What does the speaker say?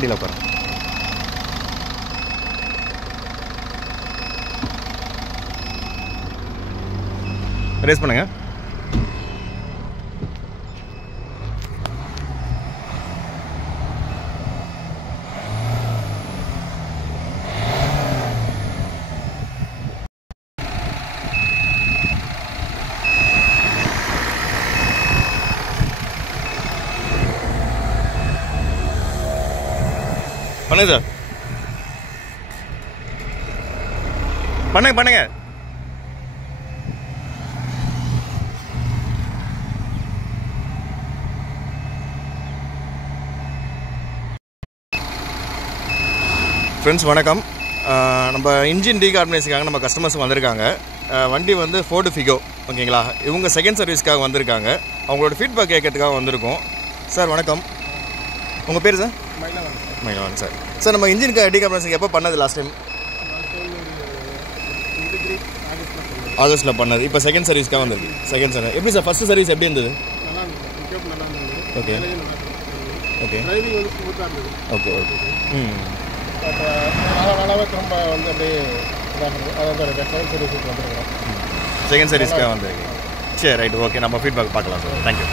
வண்டியில் உட்காருங்க. ரேஸ் பண்ணுங்க. பண்ணுங்க சார், பண்ணுங்க பண்ணுங்க. ஃப்ரெண்ட்ஸ் வணக்கம். நம்ம இன்ஜின் டீகார்பனைஸுக்காக நம்ம கஸ்டமர்ஸ் வந்திருக்காங்க. வண்டி வந்து ஃபோர்டு ஃபிகோ, ஓகேங்களா? இவங்க செகண்ட் சர்வீஸ்க்காக வந்திருக்காங்க. அவங்களோட ஃபீட்பேக் கேட்கறதுக்காக வந்திருக்கோம். சார் வணக்கம், உங்கள் பேர் சார்? மயிலவான் சார். சார் நம்ம இன்ஜினுக்கு டீகார்பனைஸிங் எப்போ பண்ணது லாஸ்ட் டைம்? ஆகஸ்ட்டில் பண்ணது. இப்போ செகண்ட் சர்வீஸ்க்காக வந்திருக்கு. செகண்ட் சர்வீஸ் எப்படி சார்? ஃபஸ்ட்டு சர்வீஸ் எப்படி இருந்தது? Okay okay okay okay. திரும்ப வந்து அப்படியே செகண்ட் சர்வீஸுக்கு வந்துருக்கோம். செகண்ட் சர்வீஸ்க்காக வந்துருக்கு. சரி ரைட், ஓகே. நம்ம ஃபீட்பேக் பார்க்கலாம் சார். தேங்க்யூ.